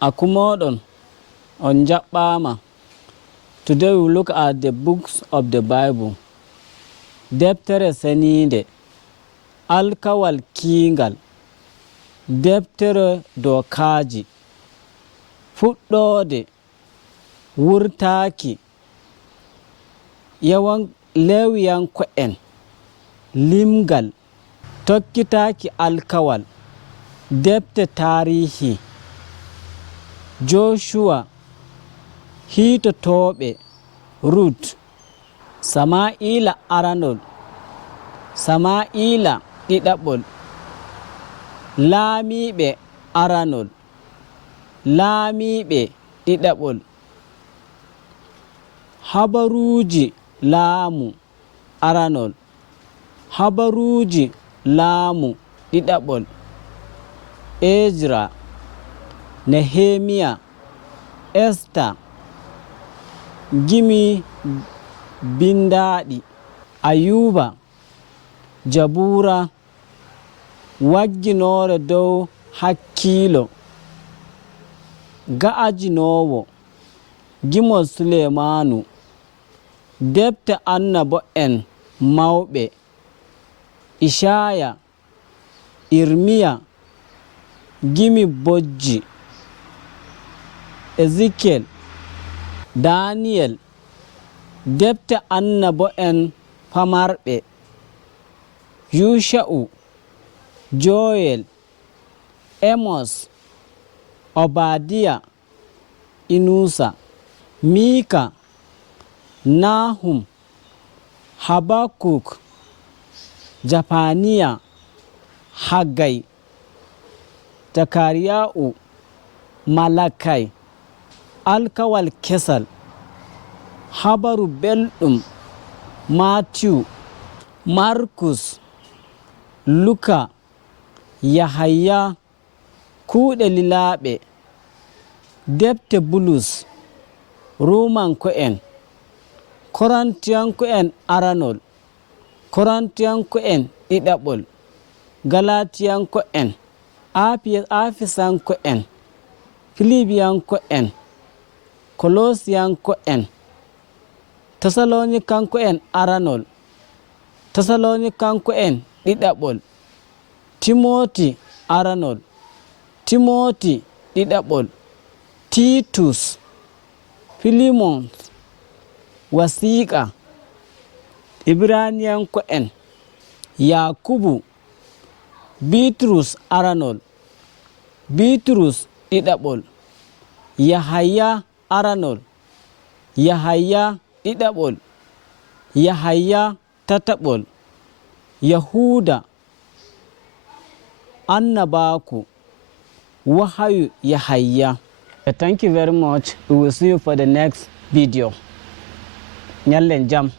Akumodon on Japama. Today we look at the books of the Bible. Deftere seninde, alkawal kingal, deftere dokaji, fuɗɗode, wurtaki, yawan lewiyanko'en, limgal, tokkitaki alkawal, defte tarihi, Joshua, hitotoɓe, Ruth, Sama'ila aranol, Sama'ila ɗiɗaɓol, laamiɓe aranol, laamiɓe ɗiɗaɓol, habaruji laamu aranol, habaruji laamu ɗiɗaɓol, Ezra, Nehemiya, Esther, gimi bindaɗi, Ayuba, Jabura, wagginore dow hakkilo, ga'ajinowo, gimol Sulemanu, defte annabo'en mawɓe, Ishaya, Irmiya, gimi bojji, Ezekiel, Daniel, defte annabo'en famarɓe, Yusha'u, Joel, Amos, Obadiah, Inusa, Mika, Nahum, Habakuk, Japaniya, Haggai, Zakariya'u, Malakai, alkawal kesal, habaru belɗum, Matthew, Markus, Luka, Yahaya, kuuɗe lilaɓe, defte Bulus, Romanko'en, Korintiyanko'en aranol, Korintiyanko'en ɗiɗaɓol, Galatiyanko'en, Afisanko'en, Filibiyanko'en, Kolosiyanko'en, Tesalonikanko'en aranol, Tesalonikanko'en ɗiɗaɓol, Timoti aranol, Timoti ɗiɗaɓol, Titus, Filimon, wasiƙa, Ibraniyanko'en, Yakubu, Bitrus aranol, Bitrus ɗiɗaɓol, Yahaya aranol, Yahaya ɗiɗaɓol, Yahaya tataɓol, Yahuda, annabaku, wahayu Yahaya. Thank you very much. We will see you for the next video. Nyallen jam.